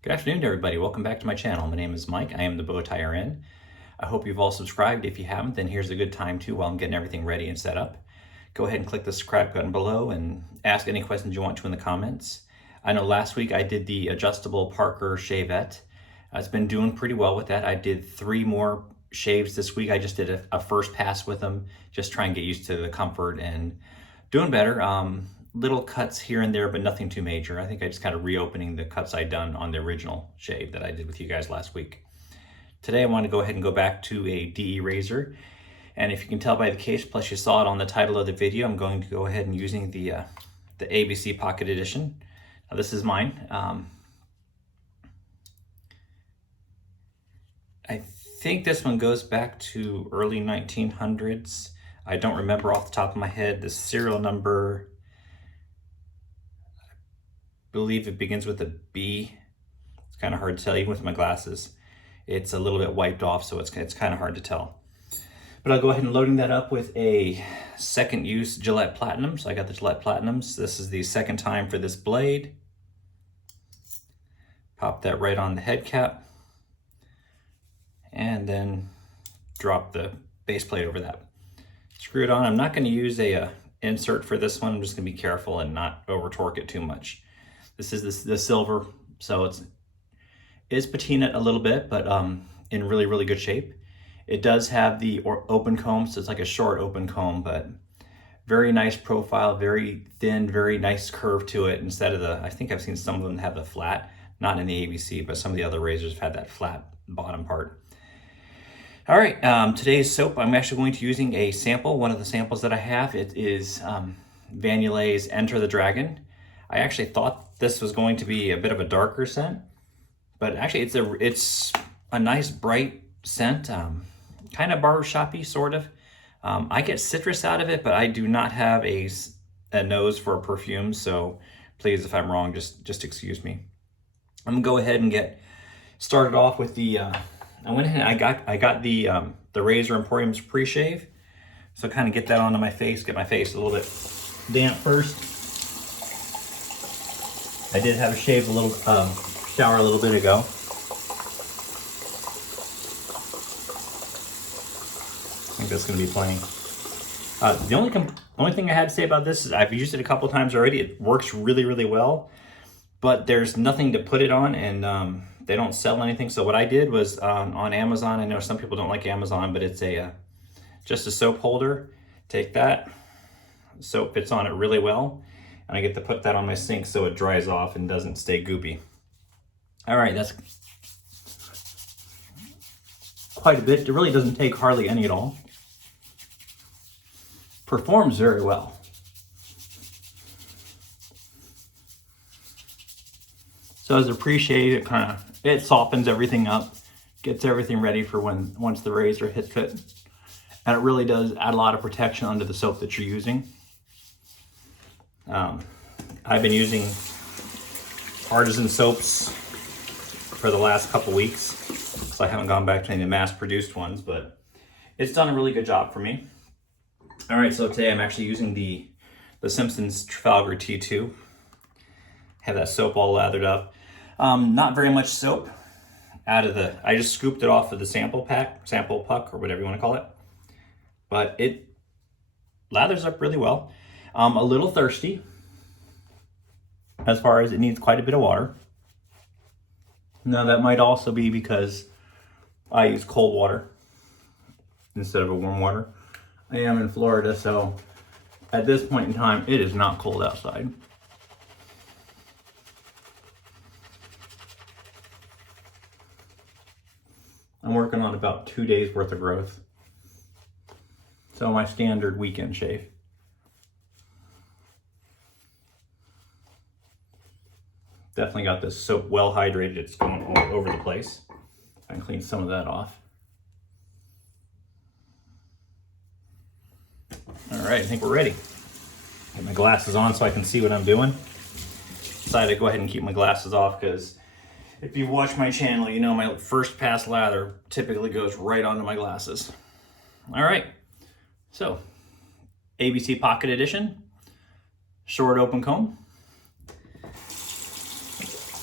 Good afternoon, everybody. Welcome back to my channel. My name is Mike. I am the Bow Tie RN. I hope you've all subscribed. If you haven't, then here's a good time to, while I'm getting everything ready and set up. Go ahead and click the subscribe button below and ask any questions you want to in the comments. I know last week I did the adjustable Parker shavette. It's been doing pretty well with that. I did 3 more shaves this week. I just did a first pass with them, just try and get used to the comfort and doing better. Little cuts here and there, but nothing too major. I think I just kind of reopening the cuts I'd done on the original shave that I did with you guys last week. Today I want to go ahead and go back to a DE razor. And if you can tell by the case, plus you saw it on the title of the video, I'm going to go ahead and using the ABC Pocket Edition. Now, this is mine. I think this one goes back to early 1900s. I don't remember off the top of my head. The serial number, I believe it begins with a B. It's kind of hard to tell even with my glasses. It's a little bit wiped off, so it's kind of hard to tell. But I'll go ahead and loading that up with a second use Gillette Platinum. So I got the Gillette Platinums. This is the second time for this blade. Pop that right on the head cap. And then drop the base plate over that. Screw it on. I'm not going to use a insert for this one. I'm just going to be careful and not over torque it too much. This is the silver, so it's patina a little bit, but in really good shape. It does have the open comb, so it's like a short open comb, but very nice profile, very thin, very nice curve to it instead of I think I've seen some of them have the flat, not in the ABC, but some of the other razors have had that flat bottom part. All right, today's soap, I'm actually going to using a sample, one of the samples that I have. It is Yulay's Enter the Dragon. I actually thought this was going to be a bit of a darker scent, but actually it's a nice bright scent, kind of barbershop-y sort of. I get citrus out of it, but I do not have a nose for perfume, so please, if I'm wrong, just excuse me. I'm gonna go ahead and get started off with the. I went ahead and I got the razor Emporium's pre-shave, so kind of get that onto my face, get my face a little bit damp first. I did have a shave a little shower a little bit ago. I think that's going to be plenty. The only thing I had to say about this is I've used it a couple times already. It works really well, but there's nothing to put it on, and they don't sell anything. So what I did was on Amazon. I know some people don't like Amazon, but it's just a soap holder. Take that, soap fits on it really well, and I get to put that on my sink so it dries off and doesn't stay goopy. All right, that's quite a bit. It really doesn't take hardly any at all. Performs very well. So as a pre-shave, it softens everything up, gets everything ready for once the razor hits it. And it really does add a lot of protection under the soap that you're using. I've been using artisan soaps for the last couple weeks, so I haven't gone back to any of the mass-produced ones, but it's done a really good job for me. All right, so today I'm actually using the Simpson's Trafalgar T2. Have that soap all lathered up. Not very much soap out of I just scooped it off of the sample puck, or whatever you want to call it. But it lathers up really well. A little thirsty, as far as it needs quite a bit of water. Now that might also be because I use cold water instead of a warm water. I am in Florida, so at this point in time, it is not cold outside. I'm working on about 2 days worth of growth. So my standard weekend shave. Definitely got this soap well hydrated. It's going all over the place. I can clean some of that off. All right, I think we're ready. Get my glasses on so I can see what I'm doing. Decided to go ahead and keep my glasses off because if you watch my channel, you know my first pass lather typically goes right onto my glasses. All right, so ABC Pocket Edition, short open comb.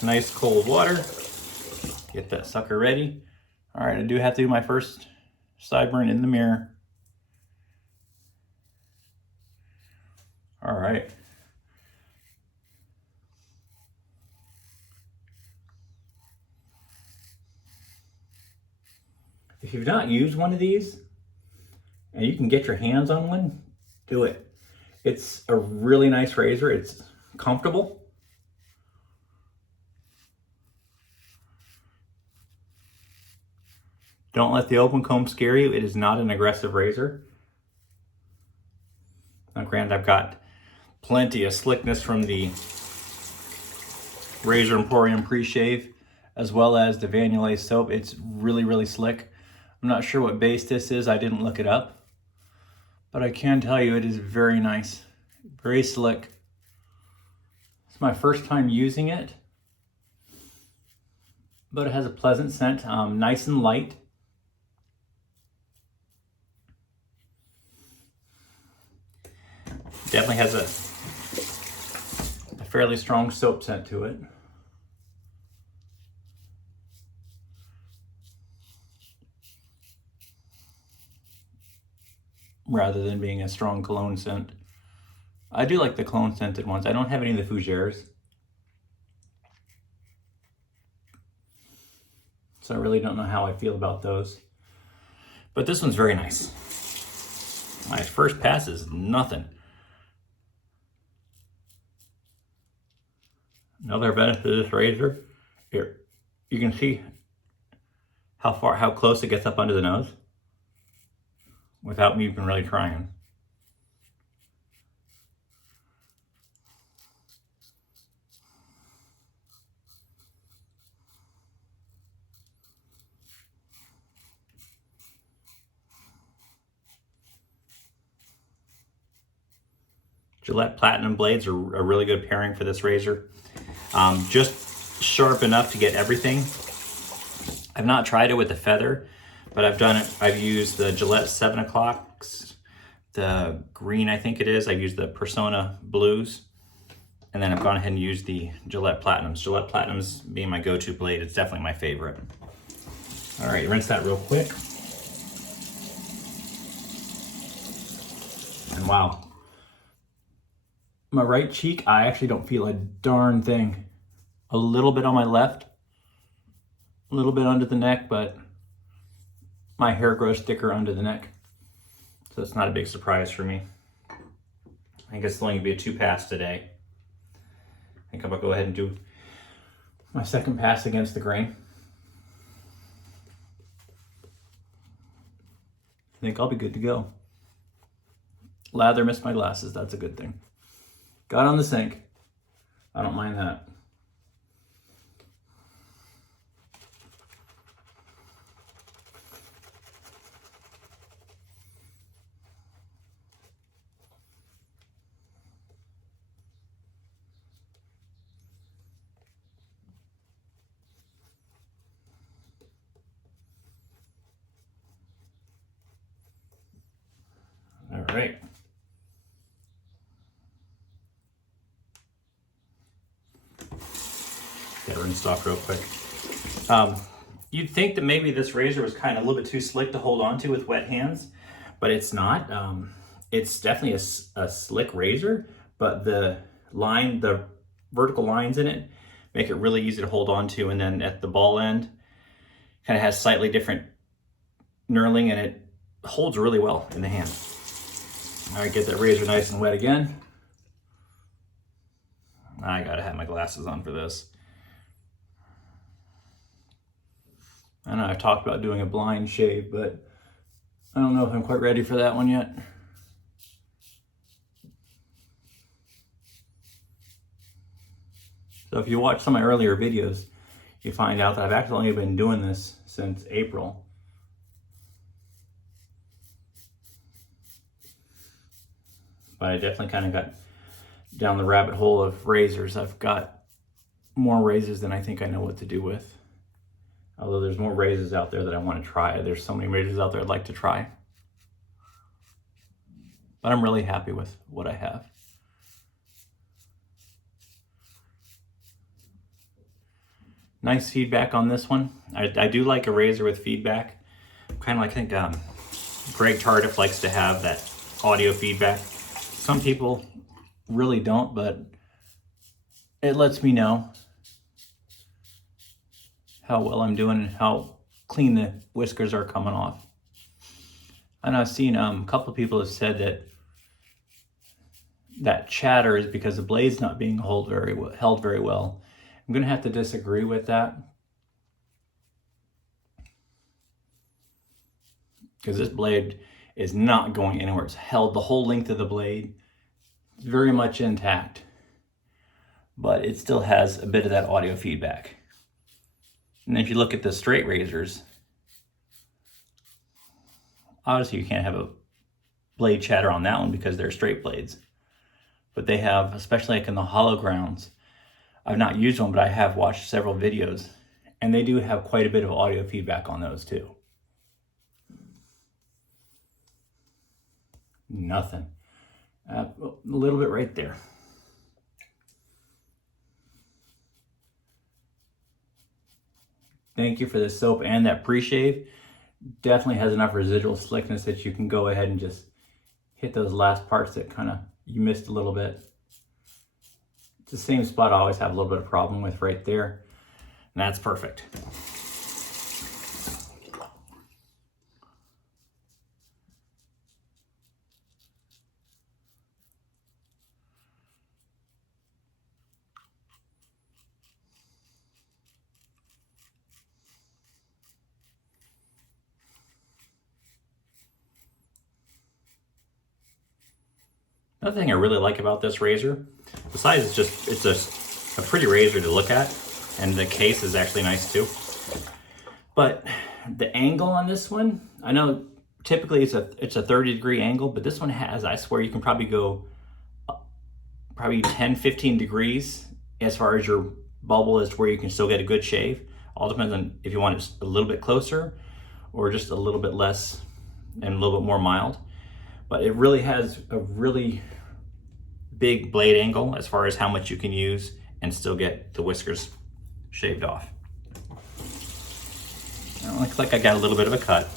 Nice cold water. Get that sucker ready. All right, I do have to do my first sideburn in the mirror. All right. If you've not used one of these and you can get your hands on one, do it. It's a really nice razor. It's comfortable. Don't let the open comb scare you. It is not an aggressive razor. Now granted, I've got plenty of slickness from the Razor Emporium pre-shave, as well as the Yulay soap. It's really, really slick. I'm not sure what base this is. I didn't look it up. But I can tell you it is very nice. Very slick. It's my first time using it. But it has a pleasant scent. Nice and light. Definitely has a fairly strong soap scent to it. Rather than being a strong cologne scent. I do like the cologne scented ones. I don't have any of the fougères. So I really don't know how I feel about those. But this one's very nice. My first pass is nothing. Another benefit of this razor, here, you can see how close it gets up under the nose without me even really trying. Gillette Platinum blades are a really good pairing for this razor. Just sharp enough to get everything. I've not tried it with the feather, but I've done it. I've used the Gillette 7 o'clocks, the green I think it is. I've used the Persona blues, and then I've gone ahead and used the Gillette Platinums. Gillette Platinums being my go-to blade. It's definitely my favorite. All right, rinse that real quick. And wow. My right cheek, I actually don't feel a darn thing. A little bit on my left, a little bit under the neck, but my hair grows thicker under the neck. So it's not a big surprise for me. I guess it's only gonna be a 2-pass today. I think I'm gonna go ahead and do my second pass against the grain. I think I'll be good to go. Lather missed my glasses, that's a good thing. Got on the sink. I don't mind that. All right. Gotta rinse off real quick. You'd think that maybe this razor was kind of a little bit too slick to hold on to with wet hands, but it's not. It's definitely a slick razor, but the vertical lines in it make it really easy to hold on to, and then at the ball end, kind of has slightly different knurling, and it holds really well in the hand. All right, get that razor nice and wet again. I gotta have my glasses on for this. I know I've talked about doing a blind shave, but I don't know if I'm quite ready for that one yet. So if you watch some of my earlier videos, you find out that I've actually only been doing this since April. But I definitely kind of got down the rabbit hole of razors. I've got more razors than I think I know what to do with. Although there's more razors out there that I want to try. There's so many razors out there I'd like to try. But I'm really happy with what I have. Nice feedback on this one. I do like a razor with feedback. Kind of like, I think Greg Tardif likes to have that audio feedback. Some people really don't, but it lets me know how well I'm doing and how clean the whiskers are coming off. And I've seen a couple of people have said that chatter is because the blade's not being held very well. I'm gonna have to disagree with that, because this blade is not going anywhere. It's held the whole length of the blade. It's very much intact, but it still has a bit of that audio feedback. And if you look at the straight razors, obviously you can't have a blade chatter on that one because they're straight blades. But they have, especially like in the hollow grounds, I've not used one, but I have watched several videos, and they do have quite a bit of audio feedback on those too. Nothing. A little bit right there. Thank you for the soap and that pre-shave. Definitely has enough residual slickness that you can go ahead and just hit those last parts that kind of you missed a little bit. It's the same spot I always have a little bit of problem with right there. And that's perfect. Another thing I really like about this razor, besides it's a pretty razor to look at, and the case is actually nice too. But the angle on this one, I know typically it's a 30-degree angle, but this one has, I swear you can probably go probably 10, 15 degrees as far as your bubble is, where you can still get a good shave. All depends on if you want it a little bit closer or just a little bit less and a little bit more mild. But it really has a really big blade angle as far as how much you can use and still get the whiskers shaved off. Now, it looks like I got a little bit of a cut,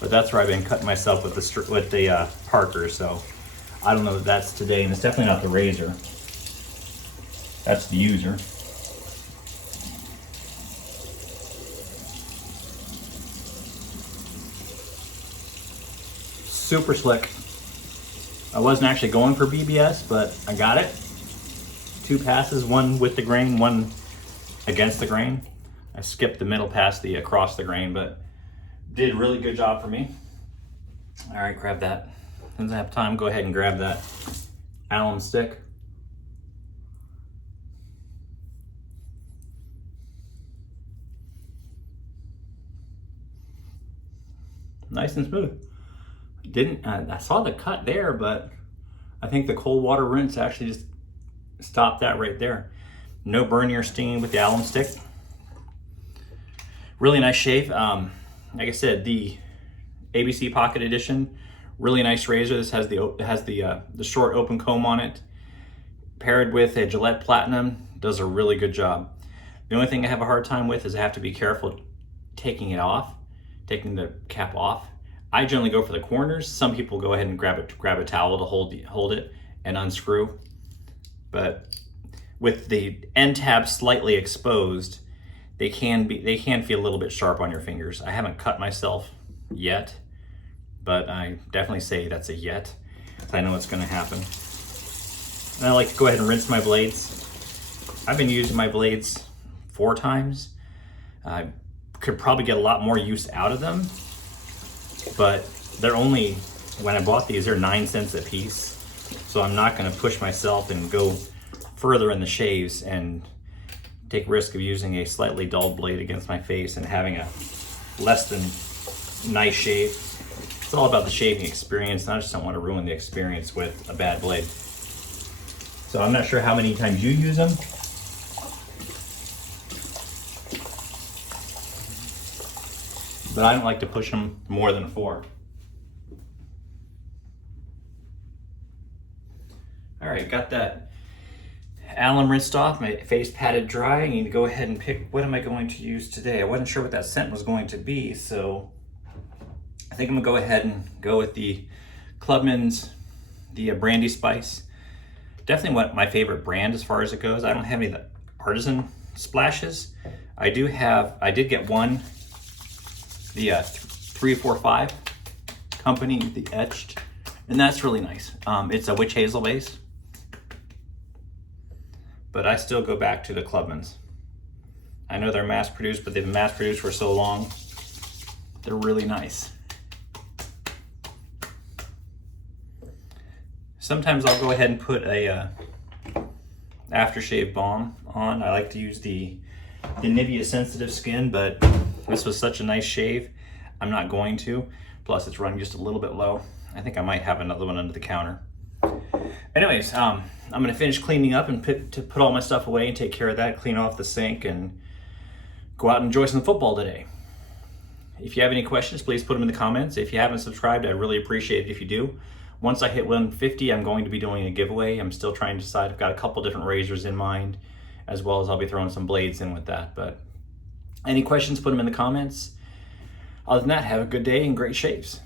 but that's where I've been cutting myself with the Parker. So I don't know that that's today, and it's definitely not the razor. That's the user. Super slick. I wasn't actually going for BBS, but I got it. 2 passes, one with the grain, one against the grain. I skipped the middle pass, the across the grain, but did a really good job for me. All right, grab that. Since I have time, go ahead and grab that alum stick. Nice and smooth. I saw the cut there, but I think the cold water rinse actually just stopped that right there. No burning or stinging with the alum stick. Really nice shave. Like I said, the ABC Pocket Edition, really nice razor. This has the short open comb on it, paired with a Gillette Platinum. Does a really good job. The only thing I have a hard time with is I have to be careful taking the cap off. I generally go for the corners. Some people go ahead and grab a towel to hold it and unscrew. But with the end tab slightly exposed, they can feel a little bit sharp on your fingers. I haven't cut myself yet, but I definitely say that's a yet, because I know it's going to happen. And I like to go ahead and rinse my blades. I've been using my blades 4 times. I could probably get a lot more use out of them, but they're only, when I bought these, they're 9 cents a piece. So I'm not going to push myself and go further in the shaves and take risk of using a slightly dull blade against my face and having a less than nice shave. It's all about the shaving experience, and I just don't want to ruin the experience with a bad blade. So I'm not sure how many times you use them. But I don't like to push them more than 4. All right, got that alum rinsed off, my face patted dry. I need to go ahead and pick what am I going to use today. I wasn't sure what that scent was going to be, so I think I'm gonna go ahead and go with the Clubman's, the Brandy Spice. Definitely what my favorite brand as far as it goes. I don't have any of the artisan splashes. I did get one, the 345 company, the etched, and that's really nice. It's a witch hazel base, but I still go back to the Clubman's. I know they're mass produced, but they've been mass produced for so long. They're really nice. Sometimes I'll go ahead and put a aftershave balm on. I like to use the Nivea Sensitive Skin, but this was such a nice shave, I'm not going to. Plus it's running just a little bit low. I think I might have another one under the counter. Anyways, I'm gonna finish cleaning up and put all my stuff away and take care of that, clean off the sink, and go out and enjoy some football today. If you have any questions, please put them in the comments. If you haven't subscribed, I'd really appreciate it if you do. Once I hit 150, I'm going to be doing a giveaway. I'm still trying to decide. I've got a couple different razors in mind, as well as I'll be throwing some blades in with that. But any questions, put them in the comments. Other than that, have a good day and great shaves.